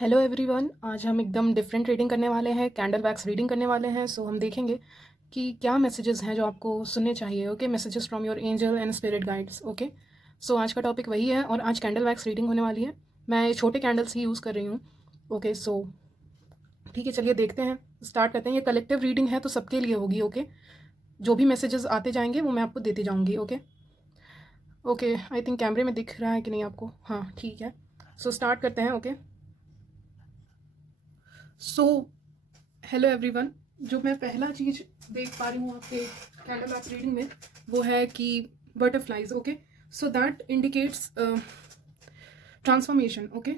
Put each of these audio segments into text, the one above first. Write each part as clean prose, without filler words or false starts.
Hello everyone, आज हम एकदम डिफरेंट रीडिंग करने वाले हैं, कैंडल वैक्स रीडिंग करने वाले हैं। सो हम देखेंगे कि क्या मैसेजेस हैं जो आपको सुनने चाहिए। Okay, messages from your angel and spirit guides. Okay, so आज का टॉपिक वही है और आज कैंडल वैक्स रीडिंग होने वाली है। मैं छोटे कैंडल्स ही यूज़ कर रही हूँ। ओके, सो ठीक है, चलिए देखते हैं, स्टार्ट करते हैं। ये कलेक्टिव रीडिंग है तो सबके लिए होगी। ओके, जो भी मैसेजेस आते जाएंगे वो मैं आपको देती जाऊँगी। ओके ओके, आई थिंक कैमरे में दिख रहा है कि नहीं आपको? हाँ, ठीक है। सो स्टार्ट करते हैं। ओके, सो हेलो एवरीवन, जो मैं पहला चीज़ देख पा रही हूँ आपके कैंडल वैक्स रीडिंग में वो है कि butterflies. Okay, so that indicates transformation. Okay,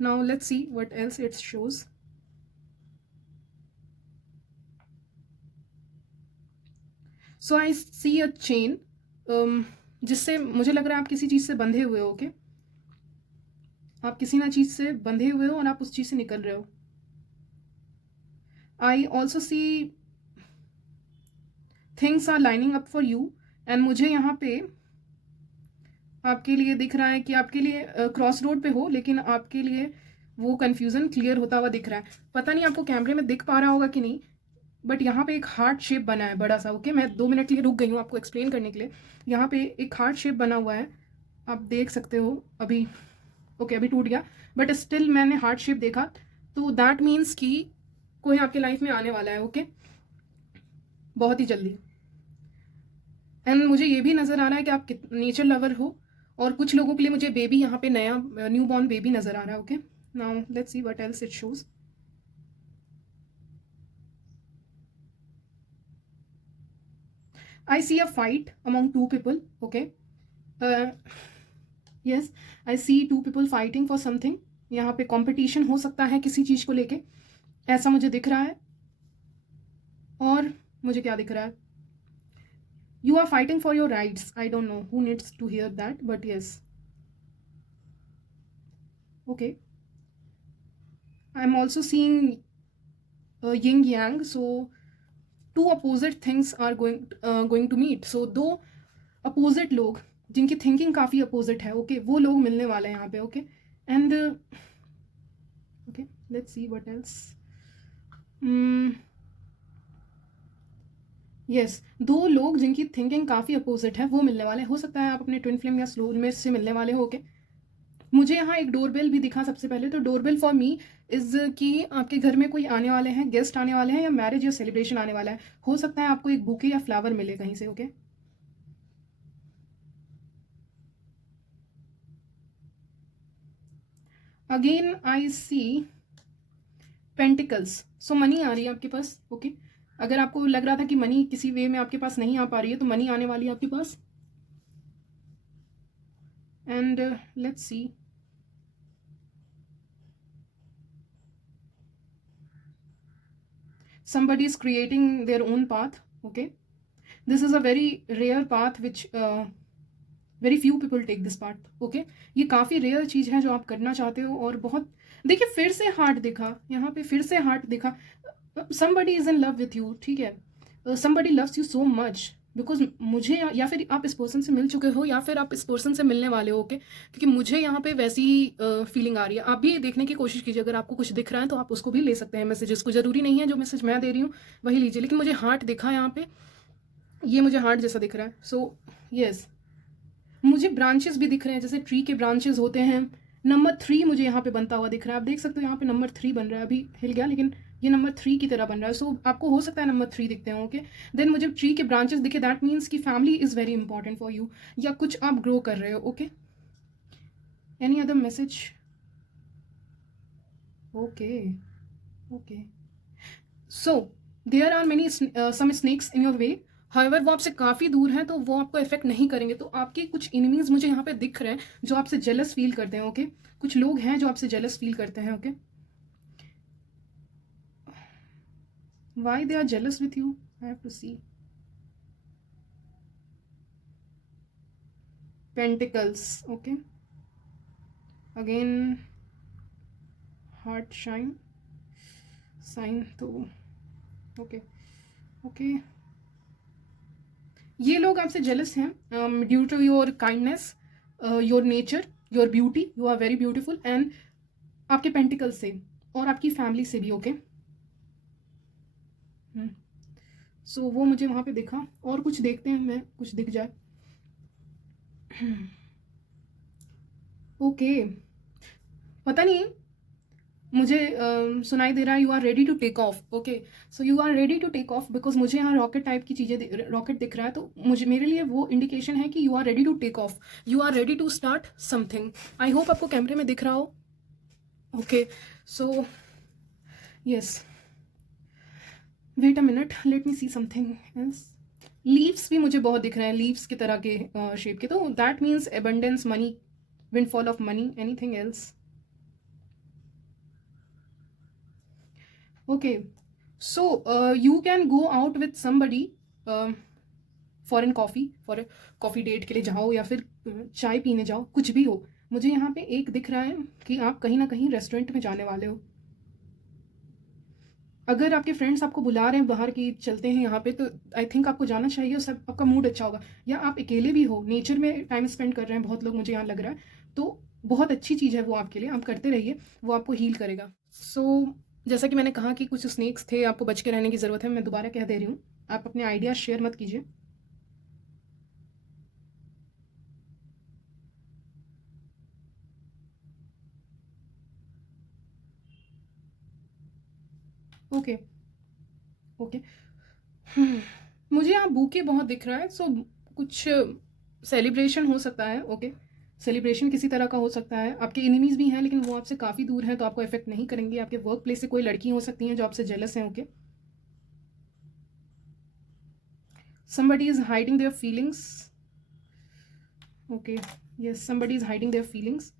now let's see what else it shows. So I see a chain, जिससे मुझे लग रहा है आप किसी चीज़ से बंधे हुए हो। ओके, आप किसी ना चीज़ से बंधे हुए हो और आप उस चीज़ से निकल रहे हो। I also see things are lining up for you, and मुझे यहाँ पे आपके लिए दिख रहा है कि आपके लिए क्रॉस रोड पे हो, लेकिन आपके लिए वो कन्फ्यूज़न क्लियर होता हुआ दिख रहा है। पता नहीं आपको कैमरे में दिख पा रहा होगा कि नहीं, बट यहाँ पे एक हार्ट शेप बना है बड़ा सा। ओके, मैं 2 मिनट के लिए रुक गई हूँ आपको एक्सप्लेन करने के लिए। यहाँ पे एक हार्ट शेप बना हुआ है, आप देख सकते हो अभी। ओके, अभी टूट गया, बट स्टिल मैंने हार्ट शेप देखा, तो दैट मीन्स कि कोई आपके लाइफ में आने वाला है। ओके, बहुत ही जल्दी। एंड मुझे ये भी नज़र आ रहा है कि आप नेचर लवर हो, और कुछ लोगों के लिए मुझे बेबी यहाँ पे नया न्यू बॉर्न बेबी नज़र आ रहा है। Okay, now let's see what else it shows. I see a fight among two people. Okay, yes, I see two people fighting for something. यहाँ पे कंपटीशन हो सकता है किसी चीज़ को लेके, ऐसा मुझे दिख रहा है। और मुझे क्या दिख रहा है? You are fighting for your rights. I don't know who needs to hear that, but yes. Okay, I'm also seeing yin yang. So two opposite things are going to meet. So दो opposite लोग जिनकी thinking काफ़ी opposite है, okay, वो लोग मिलने वाले हैं यहाँ पे। Okay, and okay, let's see what else. Yes, दो लोग जिनकी थिंकिंग काफ़ी अपोजिट है वो मिलने वाले हैं। हो सकता है आप अपने ट्विन फ्लेम या सोलमेट से मिलने वाले हो। ओके, मुझे यहाँ एक डोरबेल भी दिखा सबसे पहले। तो डोरबेल फॉर मी इज़ कि आपके घर में कोई आने वाले हैं, गेस्ट आने वाले हैं, या मैरिज या सेलिब्रेशन आने वाला है। हो सकता है आपको एक बुके या फ्लावर मिले कहीं से। Okay, again I see pentacles. So money आ रही है आपके पास। ओके, अगर आपको लग रहा था कि मनी किसी वे में आपके पास नहीं आ पा रही है, तो मनी आने वाली है आपके पास। And let's see, somebody is creating their own path. Okay, this is a very rare path which very few people take this path. Okay, ये काफ़ी रेयर चीज़ है जो आप करना चाहते हो। और बहुत, देखिए, फिर से हार्ट दिखा यहाँ पे, फिर से हार्ट दिखा। somebody is in love with you, ठीक है, somebody loves you so much, because मुझे या फिर आप इस पर्सन से मिल चुके हो या फिर आप इस पर्सन से मिलने वाले हो। ओके, क्योंकि मुझे यहाँ पे वैसी फीलिंग आ रही है। आप भी देखने की कोशिश कीजिए, अगर आपको कुछ दिख रहा है तो आप उसको भी ले सकते हैं मैसेजेस को। ज़रूरी नहीं है जो मैसेज मैं दे रही हूँ वही लीजिए, लेकिन मुझे हार्ट दिखा यहाँ पे, ये मुझे हार्ट जैसा दिख रहा है। सो यस, मुझे ब्रांचेस भी दिख रहे हैं, जैसे ट्री के ब्रांचेस होते हैं। नंबर 3 मुझे यहाँ पे बनता हुआ दिख रहा है। आप देख सकते हो यहाँ पे नंबर 3 बन रहा है, अभी हिल गया, लेकिन ये नंबर 3 की तरह बन रहा है। सो आपको हो सकता है नंबर 3 दिखते हैं। ओके, देन मुझे ट्री के ब्रांचेस दिखे, दैट मीन्स कि family is very important for you, या कुछ आप ग्रो कर रहे हो। Okay, any other message? Okay okay, so there are many some snakes in your way. However वो आपसे काफ़ी दूर हैं, तो वो आपको इफेक्ट नहीं करेंगे। तो आपके कुछ इनमीज मुझे यहाँ पे दिख रहे हैं जो आपसे जेलस फील करते हैं। ओके, कुछ लोग हैं जो आपसे जेलस फील करते हैं। Okay, why they are jealous with you, I have to see. Pentacles. Okay, again heart shine sign. तो ओके ओके, ये लोग आपसे जेलस हैं due to your kindness, your nature, your beauty. You are very beautiful, and आपके pentacle से और आपकी family से भी, ओके। सो वो मुझे वहाँ पे दिखा, और कुछ देखते हैं, मैं कुछ दिख जाए। ओके, पता नहीं, मुझे सुनाई दे रहा है you are ready to take off. Okay, so you are ready to take off because मुझे यहाँ रॉकेट टाइप की चीज़ें, रॉकेट दिख रहा है, तो मुझे, मेरे लिए वो इंडिकेशन है कि you are ready to take off, you are ready to start something. I hope आपको कैमरे में दिख रहा हो। Okay, so yes, wait a minute, let me see something else. Leaves भी मुझे बहुत दिख रहे हैं, लीव्स की तरह के शेप के, तो that means abundance, money, windfall of money, anything else? Okay, so you can go out with somebody for a coffee date के लिए जाओ, या फिर चाय पीने जाओ, कुछ भी हो। मुझे यहाँ पे एक दिख रहा है कि आप कहीं ना कहीं रेस्टोरेंट में जाने वाले हो। अगर आपके फ्रेंड्स आपको बुला रहे हैं बाहर की चलते हैं यहाँ पे, तो आई थिंक आपको जाना चाहिए, और सब आपका मूड अच्छा होगा। या आप अकेले भी हो, नेचर में टाइम स्पेंड कर रहे हैं बहुत लोग, मुझे यहाँ लग रहा है, तो बहुत अच्छी चीज़ है वो आपके लिए, आप करते रहिए, वो आपको हील करेगा। सो जैसा कि मैंने कहा कि कुछ स्नेक्स थे, आपको बच के रहने की ज़रूरत है, मैं दोबारा कह दे रही हूँ, आप अपने आइडिया शेयर मत कीजिए। ओके ओके, मुझे यहाँ बूके बहुत दिख रहा है, सो कुछ सेलिब्रेशन हो सकता है। ओके, सेलिब्रेशन किसी तरह का हो सकता है। आपके एनिमीज़ भी हैं, लेकिन वो आपसे काफ़ी दूर हैं, तो आपको इफेक्ट नहीं करेंगे। आपके वर्क प्लेस से कोई लड़की हो सकती हैं जो आपसे जेलस हैं। Okay, somebody is hiding their feelings. Okay, yes, somebody is hiding their feelings,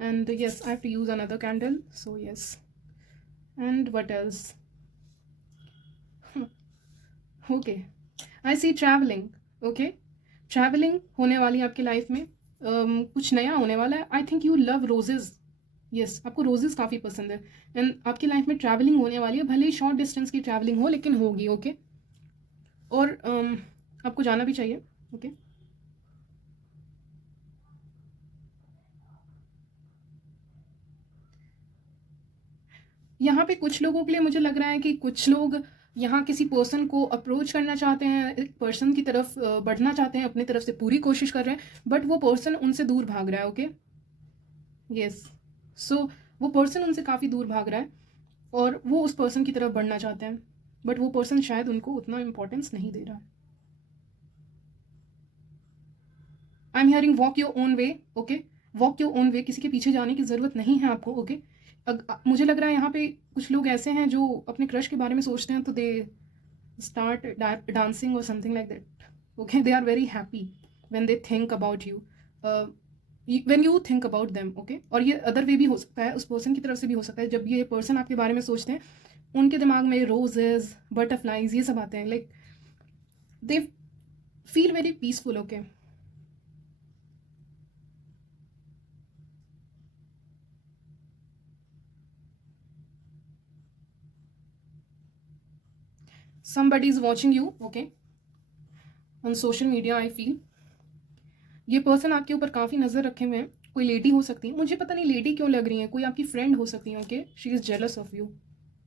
and yes, I have to use another candle, so yes. And what else? Okay, I see traveling. Okay, traveling होने वाली आपकी life में, कुछ नया होने वाला है। आई think you love roses. Yes, आपको रोजेज़ काफ़ी पसंद है, एंड आपकी लाइफ में ट्रैवलिंग होने वाली है, भले ही शॉर्ट डिस्टेंस की ट्रैवलिंग हो, लेकिन होगी। ओके, और आपको जाना भी चाहिए। ओके, यहाँ पे कुछ लोगों के लिए मुझे लग रहा है कि कुछ लोग यहाँ किसी पर्सन को अप्रोच करना चाहते हैं, एक पर्सन की तरफ बढ़ना चाहते हैं, अपनी तरफ से पूरी कोशिश कर रहे हैं, बट वो पर्सन उनसे दूर भाग रहा है। ओके, यस, सो वो पर्सन उनसे काफ़ी दूर भाग रहा है, और वो उस पर्सन की तरफ बढ़ना चाहते हैं, बट वो पर्सन शायद उनको उतना इम्पोर्टेंस नहीं दे रहा। आई am hearing walk your own way. Okay, walk your own way, किसी के पीछे जाने की ज़रूरत नहीं है आपको। ओके, मुझे लग रहा है यहाँ पे कुछ लोग ऐसे हैं जो अपने क्रश के बारे में सोचते हैं, तो दे स्टार्ट डांसिंग और something like that. Okay, they are very happy when they think about you, when you think about them. Okay, और ये अदर वे भी हो सकता है, उस पर्सन की तरफ से भी हो सकता है। जब ये पर्सन आपके बारे में सोचते हैं, उनके दिमाग में रोजेज, बटरफ्लाइज, ये सब आते हैं, like they feel very peaceful. Okay, somebody is watching you, okay, on social media, I feel ये पर्सन आपके ऊपर काफ़ी नज़र रखे हुए हैं। कोई लेडी हो सकती है, मुझे पता नहीं लेडी क्यों लग रही है, कोई आपकी फ्रेंड हो सकती है। Okay, she is jealous of you.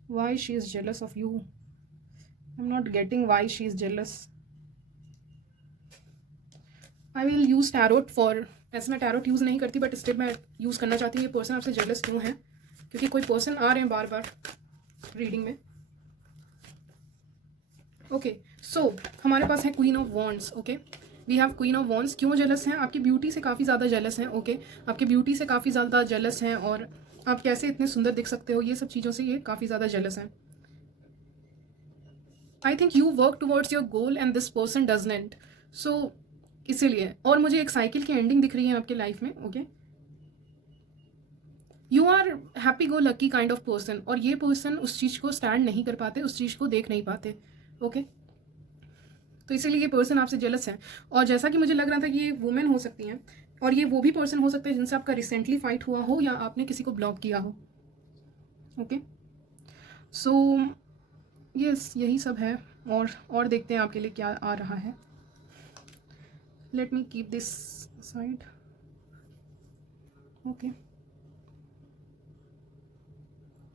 Why she is jealous of you? I am not getting why she is jealous. I will use tarot for, ऐसे मैं टैरोट यूज़ नहीं करती, बट स्टिल मैं यूज़ करना चाहती हूँ। ये पर्सन आपसे जेलस क्यों है? क्योंकि कोई पर्सन आ रहे हैं बार बार रीडिंग में। ओके, सो हमारे पास है queen of wands. Okay, we have queen of wands. क्यों जेलस हैं? आपकी ब्यूटी से काफ़ी ज़्यादा जेलस हैं। ओके, आपकी ब्यूटी से काफ़ी ज़्यादा जेलस हैं, और आप कैसे इतने सुंदर दिख सकते हो, ये सब चीज़ों से ये काफ़ी ज़्यादा जेलस हैं। I think you work towards your goal and this person does not, so इसीलिए। और मुझे एक साइकिल की एंडिंग दिख रही है आपके लाइफ में। Okay, you are happy go lucky kind of person, और ये पर्सन उस चीज़ को स्टैंड नहीं कर पाते, उस चीज़ को देख नहीं पाते। ओके, तो इसीलिए ये पर्सन आपसे जेलस है। और जैसा कि मुझे लग रहा था कि ये वुमेन हो सकती हैं, और ये वो भी पर्सन हो सकता है जिनसे आपका रिसेंटली फाइट हुआ हो, या आपने किसी को ब्लॉक किया हो। ओके, सो यस, यही सब है। और देखते हैं आपके लिए क्या आ रहा है। Let me keep this side. Okay,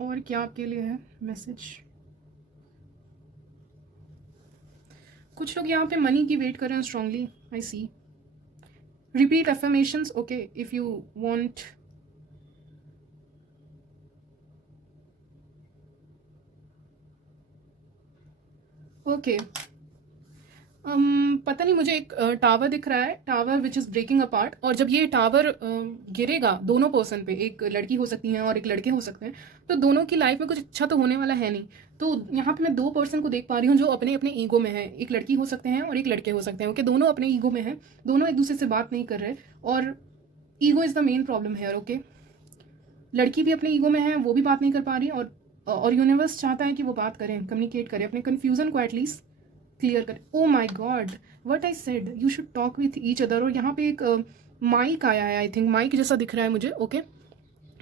और क्या आपके लिए है मैसेज? कुछ लोग यहाँ पे मनी की वेट कर रहे हैं strongly, I see. Repeat affirmations, okay, if you want. Okay, पता नहीं, मुझे एक टावर दिख रहा है, tower which is breaking apart. और जब ये टावर गिरेगा दोनों पर्सन पे, एक लड़की हो सकती है और एक लड़के हो सकते हैं, तो दोनों की लाइफ में कुछ अच्छा तो होने वाला है नहीं। तो यहाँ पे मैं दो पर्सन को देख पा रही हूँ जो अपने अपने ईगो में है। एक लड़की हो सकते हैं और एक लड़के हो सकते हैं, ओके, दोनों अपने ईगो में हैं, दोनों एक दूसरे से बात नहीं कर रहे, और ego is the main problem है, ओके। लड़की भी अपने ईगो में है, वो भी बात नहीं कर पा रही, और यूनिवर्स चाहता है कि वो बात करें, कम्युनिकेट करें, अपने कन्फ्यूज़न को एटलीस्ट क्लियर करें। Oh my god, what I said, you should talk with each other. और यहाँ पे एक माइक आया है, आई थिंक माइक जैसा दिख रहा है मुझे, ओके।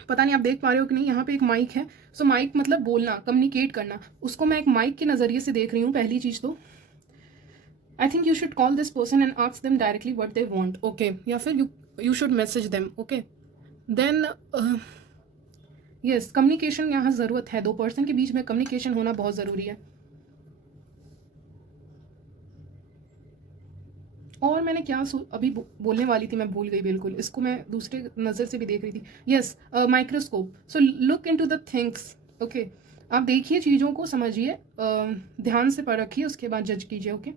पता नहीं आप देख पा रहे हो कि नहीं, यहाँ पे एक माइक है। सो माइक मतलब बोलना, कम्युनिकेट करना, उसको मैं एक माइक के नज़रिए से देख रही हूँ पहली चीज़ तो। I think you should call this person and ask them directly what they want, okay, या फिर you should message them, okay. Then yes, communication यहाँ ज़रूरत है, दो पर्सन के बीच में कम्युनिकेशन होना बहुत ज़रूरी है। और मैंने क्या अभी बोलने वाली थी, मैं भूल गई बिल्कुल, इसको मैं दूसरे नज़र से भी देख रही थी। Yes, microscope, so look into the things, okay. आप देखिए चीज़ों को, समझिए, ध्यान से परखिए, उसके बाद जज कीजिए, okay.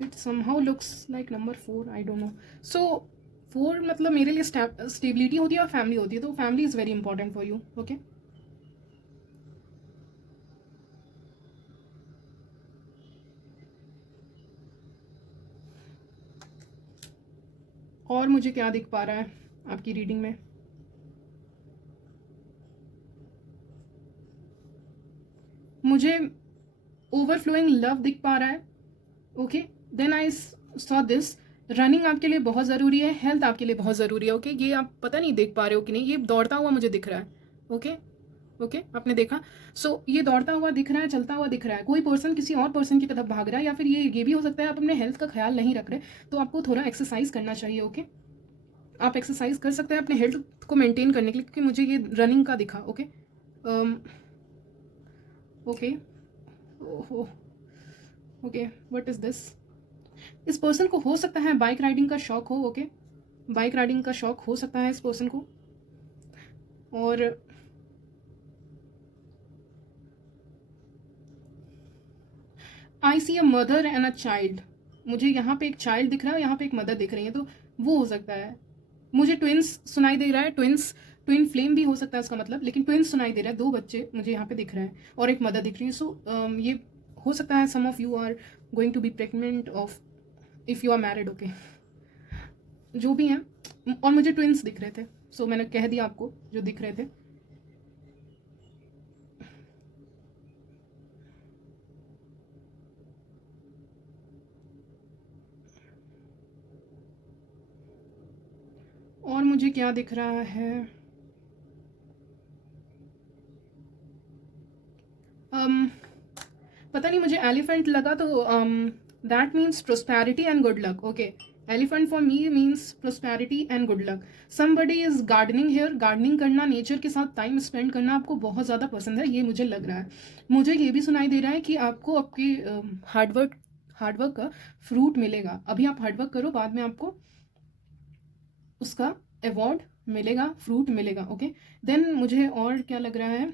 It somehow looks like number 4, I don't know. So 4 मतलब मेरे लिए स्टेबिलिटी होती है और फैमिली होती है, तो family is very important for you, okay. और मुझे क्या दिख पा रहा है आपकी रीडिंग में? मुझे ओवरफ्लोइंग लव दिख पा रहा है, okay. Then I saw this, running आपके लिए बहुत ज़रूरी है, हेल्थ आपके लिए बहुत ज़रूरी है, ओके। ये आप पता नहीं देख पा रहे हो कि नहीं, ये दौड़ता हुआ मुझे दिख रहा है, ओके। ओके, आपने देखा? सो ये दौड़ता हुआ दिख रहा है, चलता हुआ दिख रहा है, कोई पर्सन किसी और पर्सन की तरफ भाग रहा है, या फिर ये भी हो सकता है आप अपने हेल्थ का ख्याल नहीं रख रहे, तो आपको थोड़ा एक्सरसाइज करना चाहिए, ओके। आप एक्सरसाइज कर सकते हैं अपने हेल्थ को मेंटेन करने के लिए, क्योंकि मुझे ये रनिंग का दिखा, ओके। ओके, ओहो, ओके, व्हाट इज़ दिस? इस पर्सन को हो सकता है बाइक राइडिंग का शौक हो, ओके। बाइक राइडिंग का शौक हो सकता है इस पर्सन को। और I see a mother and a child, मुझे यहाँ पे एक चाइल्ड दिख रहा है, यहाँ पे एक मदर दिख रही है, तो वो हो सकता है। मुझे ट्विंस सुनाई दे रहा है, ट्विन फ्लेम भी हो सकता है इसका मतलब, लेकिन ट्विंस सुनाई दे रहा है, दो बच्चे मुझे यहाँ पे दिख रहे हैं और एक मदर दिख रही है। सो ये हो सकता है some of you are going to be pregnant of, if you are married, okay. जो भी हैं, और मुझे ट्विंस दिख रहे थे, सो मैंने कह दिया आपको जो दिख रहे थे। और मुझे क्या दिख रहा है? पता नहीं, मुझे एलिफेंट लगा, तो that means prosperity and good luck, okay. Elephant for me means prosperity and good luck. Somebody is gardening here, gardening करना, नेचर के साथ टाइम स्पेंड करना आपको बहुत ज़्यादा पसंद है, ये मुझे लग रहा है। मुझे ये भी सुनाई दे रहा है कि आपको आपके हार्डवर्क का फ्रूट मिलेगा। अभी आप हार्डवर्क करो, बाद में आपको उसका अवॉर्ड मिलेगा, फ्रूट मिलेगा, ओके। देन मुझे और क्या लग रहा है,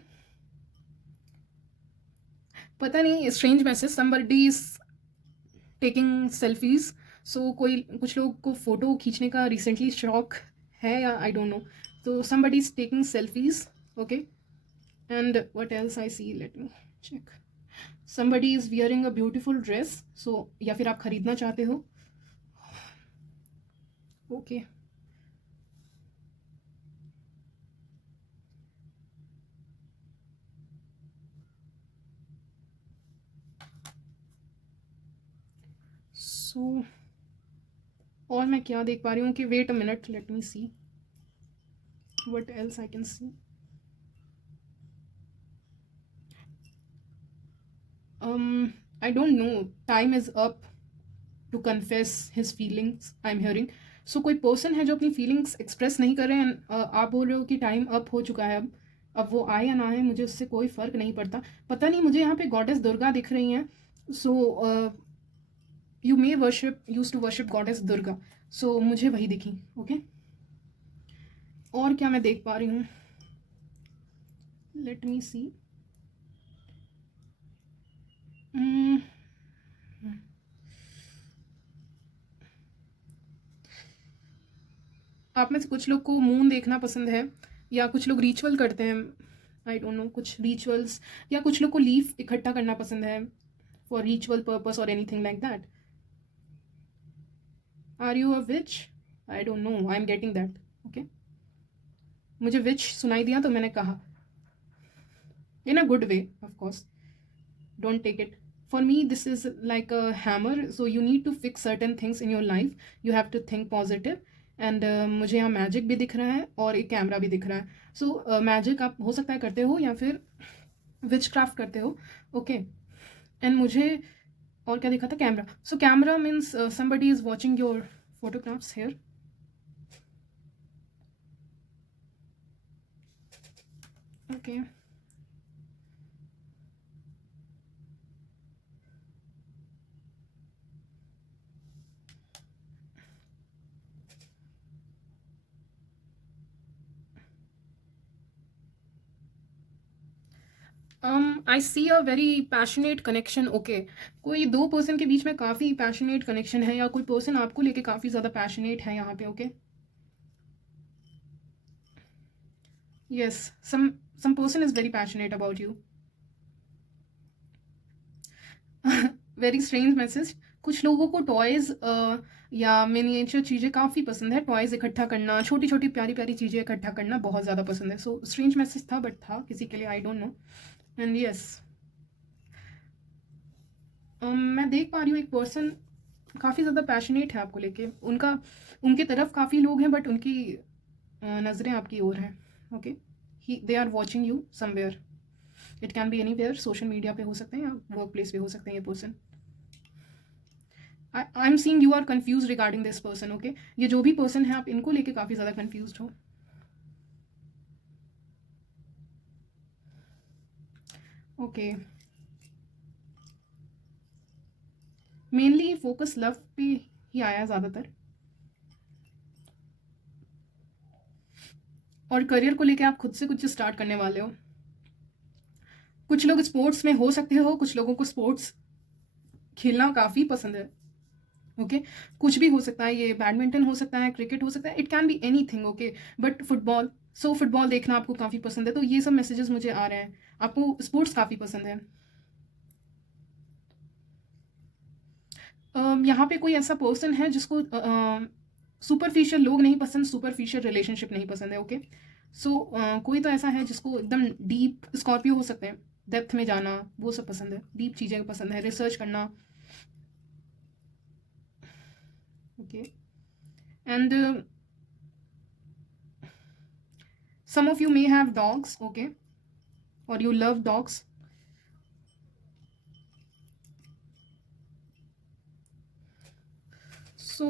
पता नहीं, strange message, somebody is taking selfies. So कोई, कुछ लोगों को फ़ोटो खींचने का रिसेंटली शौक है, या आई डोंट नो। तो somebody is taking selfies, okay. And what else I see, let me check. Somebody is wearing a beautiful dress, so या फिर आप खरीदना चाहते हो, ओके। सो और मैं क्या देख पा रही हूँ कि wait a minute, let me see what else I can see. I don't know. Time is up to confess his feelings. I'm hearing. So कोई पर्सन है जो अपनी फीलिंग्स एक्सप्रेस नहीं कर रहे हैं, आप बोल रहे हो कि टाइम अप हो चुका है। अब वो आए या ना आए मुझे उससे कोई फ़र्क नहीं पड़ता। पता नहीं, मुझे यहाँ पे गॉडेस दुर्गा दिख रही हैं। So you may worship use to worship goddess Durga. So मुझे वही दिखी। ओके, और क्या मैं देख पा रही हूँ? लेट मी सी। आप में से कुछ लोग को मून देखना पसंद है, या कुछ लोग रिचुअल करते हैं। आई डोंट नो, कुछ रिचुअल्स, या कुछ लोग को लीफ इकट्ठा करना पसंद है फॉर रिचुअल पर्पस और anything like that. Are you a witch? I don't know, I am getting that. Okay, मुझे विच सुनाई दिया तो मैंने कहा, in a good way of course, don't take it. For me, this is like a hammer. So you need to fix certain things in your life. You have to think positive. And मुझे यहाँ magic भी दिख रहा है और एक camera भी दिख रहा है। सो मैजिक आप हो सकता है करते हो, या फिर विच क्राफ्ट करते हो। ओके, एंड मुझे और क्या दिखा था? Camera. So camera means somebody is watching your photographs here. Okay. I see a very passionate connection. Okay, कोई दो पर्सन के बीच में काफ़ी पैशनेट कनेक्शन है, या कोई पर्सन आपको लेके काफ़ी ज़्यादा पैशनेट है यहाँ पे। Okay, yes, some person is very passionate about you. Very strange message. कुछ लोगों को टॉयज़ या मिनिएचर चीज़ें काफ़ी पसंद है। टॉयज़ इकट्ठा करना, छोटी छोटी प्यारी प्यारी चीज़ें इकट्ठा करना बहुत ज़्यादा पसंद है। सो स्ट्रेंज मैसेज था, बट था किसी के लिए, आई डोंट नो। एंड यस, मैं देख पा रही हूँ एक पर्सन काफ़ी ज़्यादा पैशनेट है आपको लेके। उनके तरफ काफ़ी लोग हैं, बट उनकी नज़रें आपकी ओर हैं। Okay, they are watching you somewhere. It can be anywhere, social media पे हो सकते हैं या वर्क प्लेस पे हो सकते हैं ये person. I am seeing you are confuse regarding this person. Okay, ये जो भी पर्सन है आप इनको लेके काफ़ी ज़्यादा कन्फ्यूज हो। ओके, मेनली फोकस लव पे ही आया ज़्यादातर, और करियर को लेके आप खुद से कुछ स्टार्ट करने वाले हो। कुछ लोग स्पोर्ट्स में हो सकते हो, कुछ लोगों को स्पोर्ट्स खेलना काफ़ी पसंद है। ओके, कुछ भी हो सकता है, ये बैडमिंटन हो सकता है, क्रिकेट हो सकता है, it can be any thing. Okay, but football, so football देखना आपको काफ़ी पसंद है। तो ये सब मैसेजेस मुझे आ रहे हैं, आपको स्पोर्ट्स काफ़ी पसंद है। यहाँ पे कोई ऐसा पर्सन है जिसको सुपरफिशियल लोग नहीं पसंद, सुपरफिशियल रिलेशनशिप नहीं पसंद है। ओके, सो कोई तो ऐसा है जिसको एकदम डीप, स्कॉर्पियो हो सकते हैं, डेप्थ में जाना वो सब पसंद है, डीप चीज़ें पसंद है, रिसर्च करना। Okay, and some of you may have dogs. Okay, or you love dogs. So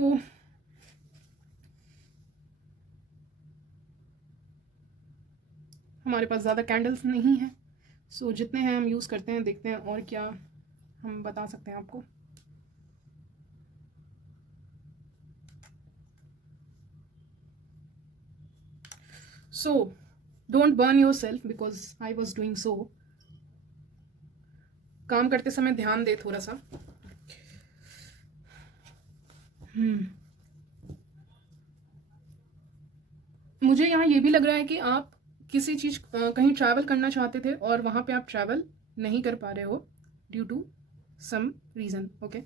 हमारे पास ज़्यादा कैंडल्स नहीं है, सो जितने हैं हम यूज़ करते हैं, देखते हैं और क्या हम बता सकते हैं आपको। So don't burn your self because I was doing so. काम करते समय ध्यान दे थोड़ा सा। मुझे यहाँ ये भी लग रहा है कि आप किसी चीज़ कहीं ट्रैवल करना चाहते थे और वहाँ पे आप ट्रैवल नहीं कर पा रहे हो due to some reason. Okay,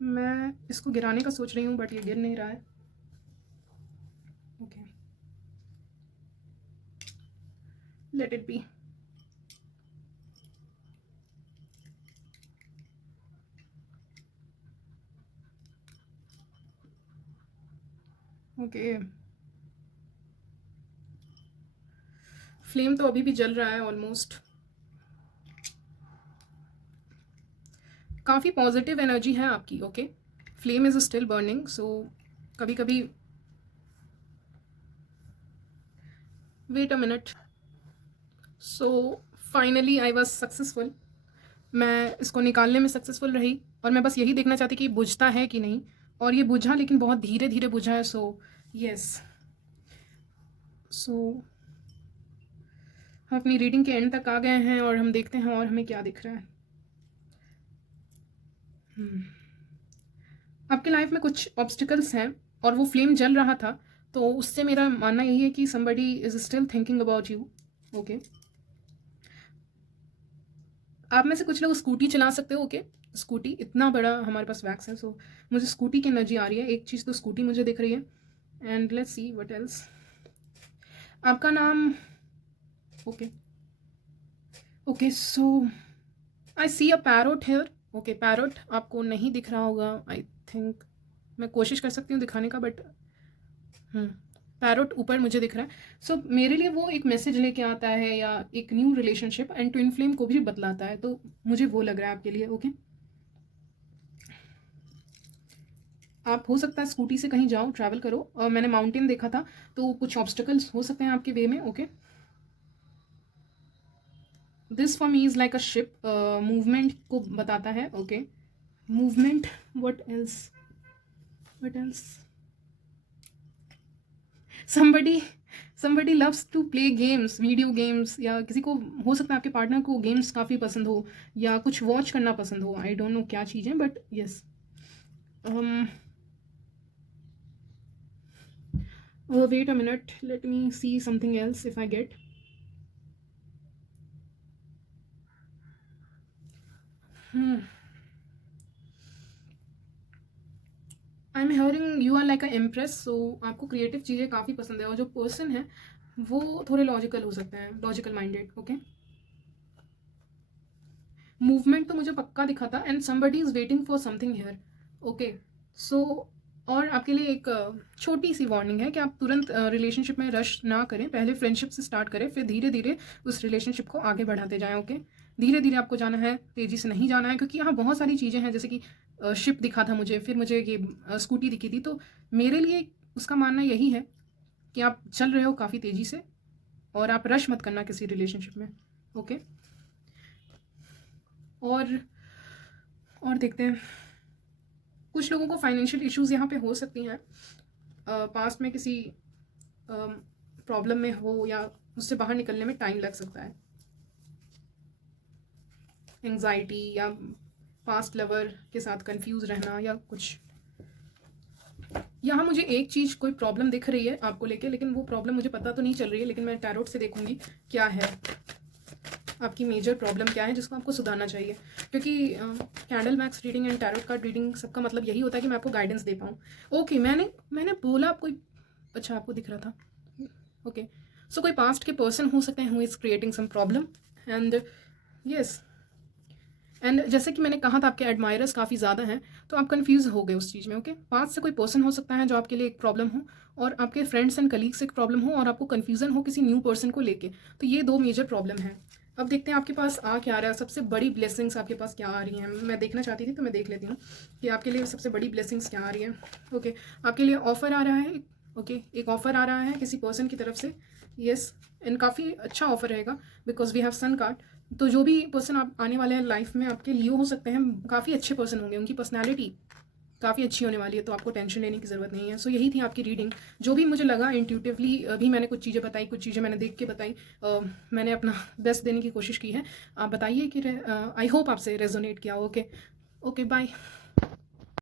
मैं इसको गिराने का सोच रही हूँ, बट ये गिर नहीं रहा है। Okay, let it be. Okay, flame तो अभी भी जल रहा है ऑलमोस्ट। काफ़ी पॉजिटिव एनर्जी है आपकी, okay. Flame is still burning, so कभी कभी wait a minute. So finally I was successful. मैं इसको निकालने में सक्सेसफुल रही, और मैं बस यही देखना चाहती कि बुझता है कि नहीं, और ये बुझा, लेकिन बहुत धीरे धीरे बुझा है। सो यस, सो हम अपनी रीडिंग के एंड तक आ गए हैं, और हम देखते हैं और हमें क्या दिख रहा है। आपके लाइफ में कुछ ऑब्स्टिकल्स हैं, और वो फ्लेम जल रहा था, तो उससे मेरा मानना यही है कि somebody is still thinking about you, okay. आप में से कुछ लोग स्कूटी चला सकते हो, ओके। स्कूटी, इतना बड़ा हमारे पास वैक्स है, सो मुझे स्कूटी की एनर्जी आ रही है। एक चीज़ तो स्कूटी मुझे दिख रही है, and let's see what else. आपका नाम, okay okay, so I see a parrot hair, okay. Parrot आपको नहीं दिख रहा होगा, आई थिंक। मैं कोशिश कर सकती हूँ दिखाने का, बट पैरोट ऊपर मुझे दिख रहा है। सो मेरे लिए वो एक मैसेज लेके आता है, या एक new relationship and twin flame को भी बतलाता है, तो मुझे वो लग रहा है आपके लिए, ओके। आप हो सकता है स्कूटी से कहीं जाओ, ट्रैवल करो, और मैंने माउंटेन देखा था, तो कुछ ऑब्स्टिकल्स हो सकते हैं आपके वे में, okay. This for me is like a ship, movement को बताता है, okay. Movement, what else, what else. somebody loves to play games, video games, या किसी को हो सकता है आपके पार्टनर को गेम्स काफ़ी पसंद हो, या कुछ वॉच करना पसंद हो, आई डोंट नो क्या चीज़ है, but yes. Wait a minute, let me see something else if I get. I am hearing you are like a impress, so आपको क्रिएटिव चीज़ें काफ़ी पसंद है, और जो पर्सन है वो थोड़े लॉजिकल हो सकते हैं, लॉजिकल माइंडेड, ओके। मूवमेंट तो मुझे पक्का दिखा था, and somebody is waiting for something here, okay. So और आपके लिए एक छोटी सी वार्निंग है कि आप तुरंत रिलेशनशिप में रश ना करें, पहले फ्रेंडशिप से स्टार्ट करें, फिर धीरे धीरे उस रिलेशनशिप को आगे बढ़ाते जाएं, ओके। धीरे धीरे आपको जाना है, तेज़ी से नहीं जाना है, क्योंकि यहाँ बहुत सारी चीज़ें हैं, जैसे कि शिप दिखा था मुझे, फिर मुझे ये स्कूटी दिखी थी, तो मेरे लिए उसका मानना यही है कि आप चल रहे हो काफ़ी तेज़ी से, और आप रश मत करना किसी रिलेशनशिप में, ओके। और देखते हैं, कुछ लोगों को फाइनेंशियल इश्यूज यहाँ पे हो सकती हैं, पास्ट में किसी प्रॉब्लम में हो, या उससे बाहर निकलने में टाइम लग सकता है। एंजाइटी, या पास्ट लवर के साथ कंफ्यूज रहना, या कुछ। यहाँ मुझे एक चीज़, कोई प्रॉब्लम दिख रही है आपको लेके, लेकिन वो प्रॉब्लम मुझे पता तो नहीं चल रही है, लेकिन मैं टैरोट से देखूंगी क्या है आपकी मेजर प्रॉब्लम, क्या है जिसको आपको सुधारना चाहिए, क्योंकि candle max reading and tarot card reading सबका मतलब यही होता है कि मैं आपको गाइडेंस दे पाऊँ, ओके। मैंने बोला कोई, अच्छा आपको दिख रहा था, ओके। सो कोई पास्ट के पर्सन हो सकते हैं who is creating some problem, and yes, and जैसे कि मैंने कहा था आपके एडमायरर्स काफ़ी ज़्यादा हैं, तो आप कंफ्यूज हो गए उस चीज़ में, ओके। पास से कोई पर्सन हो सकता है जो आपके लिए एक प्रॉब्लम हो, और आपके फ्रेंड्स एंड कलीग्स से एक प्रॉब्लम हो, और आपको कन्फ्यूज़न हो किसी न्यू पर्सन को लेके, तो ये दो मेजर प्रॉब्लम है। अब देखते हैं आपके पास आ क्या रहा है, सबसे बड़ी ब्लेसिंग्स आपके पास क्या आ रही हैं, मैं देखना चाहती थी, तो मैं देख लेती हूँ कि आपके लिए सबसे बड़ी ब्लेसिंग्स क्या आ रही है, ओके। आपके लिए ऑफ़र आ रहा है, ओके। एक ऑफ़र आ रहा है किसी पर्सन की तरफ से, यस, एंड काफ़ी अच्छा ऑफ़र रहेगा, because we have sun card. तो जो भी पर्सन आप आने वाले हैं लाइफ में आपके लिए हो सकते हैं, काफ़ी अच्छे पर्सन होंगे, उनकी पर्सनैलिटी काफ़ी अच्छी होने वाली है, तो आपको टेंशन लेने की ज़रूरत नहीं है। सो यही थी आपकी रीडिंग, जो भी मुझे लगा इंट्यूटिवली भी मैंने कुछ चीज़ें बताई, कुछ चीज़ें मैंने देख के बताई, मैंने अपना बेस्ट देने की कोशिश की है। आप बताइए कि आई होप आपसे रेजोनेट किया, ओके ओके, बाय।